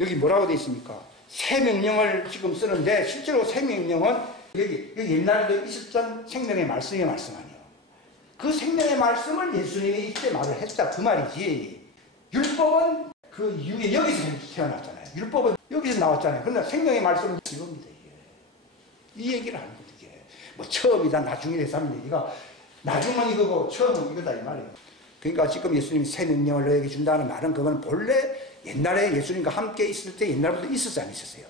여기 뭐라고 되어 있습니까? 새 명령을 지금 쓰는데 실제로 새 명령은 여기 옛날에도 있었던 생명의 말씀이 말씀 아니에요. 그 생명의 말씀을 예수님이 이때 말을 했다 그 말이지. 율법은 그 이후에 여기서 태어났잖아요. 율법은 여기서 나왔잖아요. 그러나 생명의 말씀은 이겁니다. 이게. 이 얘기를 하는 거죠. 이게. 뭐 처음이다 나중이다 사는 얘기가 나중은 이거고 처음은 이거다 이 말이에요. 그러니까 지금 예수님이 새 능력을 너에게 준다는 말은 그건 본래 옛날에 예수님과 함께 있을 때 옛날부터 있었지 안 있었어요.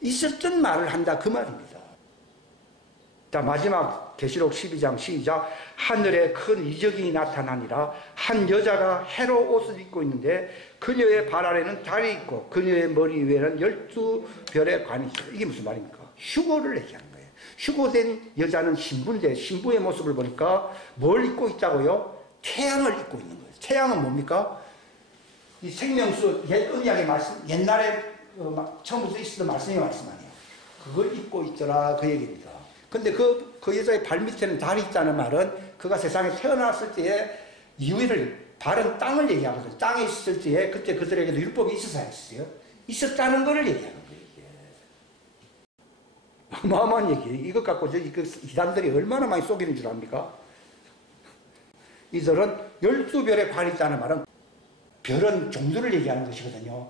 있었던 말을 한다 그 말입니다. 자 마지막 계시록 12장 시작. 하늘에 큰 이적이 나타나니라. 한 여자가 해로 옷을 입고 있는데 그녀의 발 아래는 달이 있고 그녀의 머리 위에는 12별의 관이 있어요. 이게 무슨 말입니까? 휴거를 얘기하는 거예요. 휴거된 여자는 신부인데 신부의 모습을 보니까 뭘 입고 있다고요? 태양을 입고 있는 거예요. 태양은 뭡니까? 이 생명수 옛 언약의 말씀, 옛날에 처음부터 있었던 말씀의 말씀 아니에요. 그걸 입고 있더라 그 얘기입니다. 근데 그 여자의 발 밑에는 달이 있다는 말은 그가 세상에 태어났을 때의 이유를 발은 땅을 얘기하거든요. 땅에 있을 때에 그때 그들에게도 율법이 있었어야 했어요. 있었다는 것을 얘기하는 거예요. 이게. 어마어마한 얘기예요. 이것 갖고 이단들이 얼마나 많이 속이는 줄 압니까? 이들은 12별의 관이 있다는 말은 별은 종들을 얘기하는 것이거든요.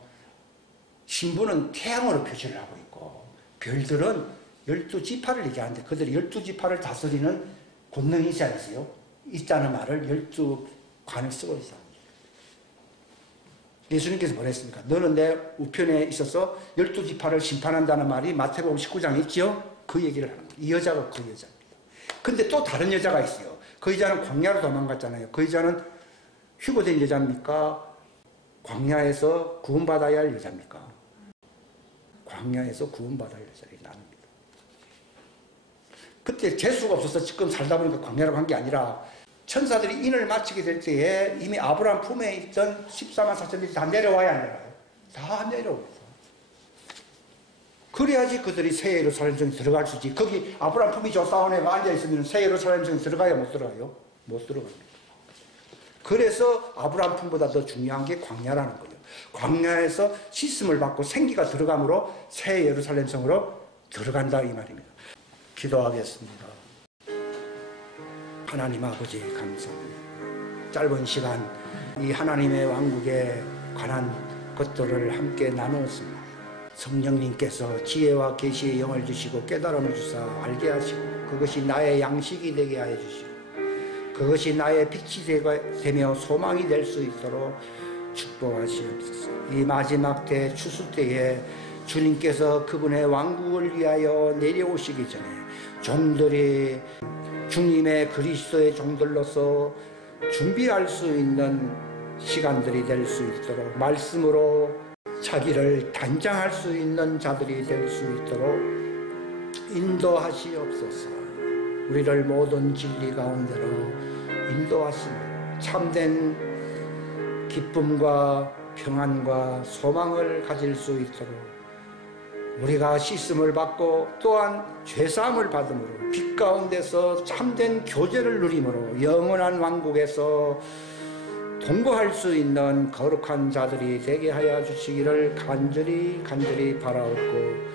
신부는 태양으로 표시를 하고 있고 별들은 12지파를 얘기하는데 그들이 12지파를 다스리는 권능이 있지 않으세요? 있다는 말을 12관을 쓰고 있어요. 예수님께서 뭐랬습니까? 너는 내 우편에 있어서 12지파를 심판한다는 말이 마태복음 19장에 있죠? 그 얘기를 하는 거예요. 이 여자가 그 여자입니다. 근데 또 다른 여자가 있어요. 그 여자는 광야로 도망갔잖아요. 그 여자는 휴거된 여자입니까? 광야에서 구원받아야 할 여자입니까? 광야에서 구원받아야 할 여자를 나눕니다. 그때 재수가 없어서 지금 살다 보니까 광야로 간 게 아니라 천사들이 인을 마치게 될 때에 이미 아브라함 품에 있던 14만 4천들이 다 내려와야 안 내려와요? 다 내려옵니다. 그래야지 그들이 새 예루살렘 성에 들어갈 수 있지. 거기 아브라함 품이 조사원에 앉아있으면 새 예루살렘 성에 들어가야 못 들어가요? 못 들어갑니다. 그래서 아브라함 품보다 더 중요한 게 광야라는 거예요. 광야에서 씻음을 받고 생기가 들어감으로 새 예루살렘 성으로 들어간다 이 말입니다. 기도하겠습니다. 하나님 아버지 감사합니다. 짧은 시간 이 하나님의 왕국에 관한 것들을 함께 나누었습니다. 성령님께서 지혜와 계시의 영을 주시고 깨달음을 주사 알게 하시고 그것이 나의 양식이 되게 하여 주시고 그것이 나의 빛이 되며 소망이 될 수 있도록 축복하시옵소서. 이 마지막 때 추수 때에 주님께서 그분의 왕국을 위하여 내려오시기 전에 종들이 주님의 그리스도의 종들로서 준비할 수 있는 시간들이 될 수 있도록 말씀으로 자기를 단장할 수 있는 자들이 될 수 있도록 인도하시옵소서. 우리를 모든 진리 가운데로 인도하시며 참된 기쁨과 평안과 소망을 가질 수 있도록 우리가 씻음을 받고 또한 죄사함을 받음으로 빛 가운데서 참된 교제를 누림으로 영원한 왕국에서 동거할 수 있는 거룩한 자들이 되게 하여 주시기를 간절히 바라옵고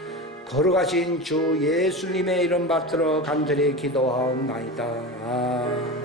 거룩하신 주 예수님의 이름 받들어 간절히 기도하옵나이다.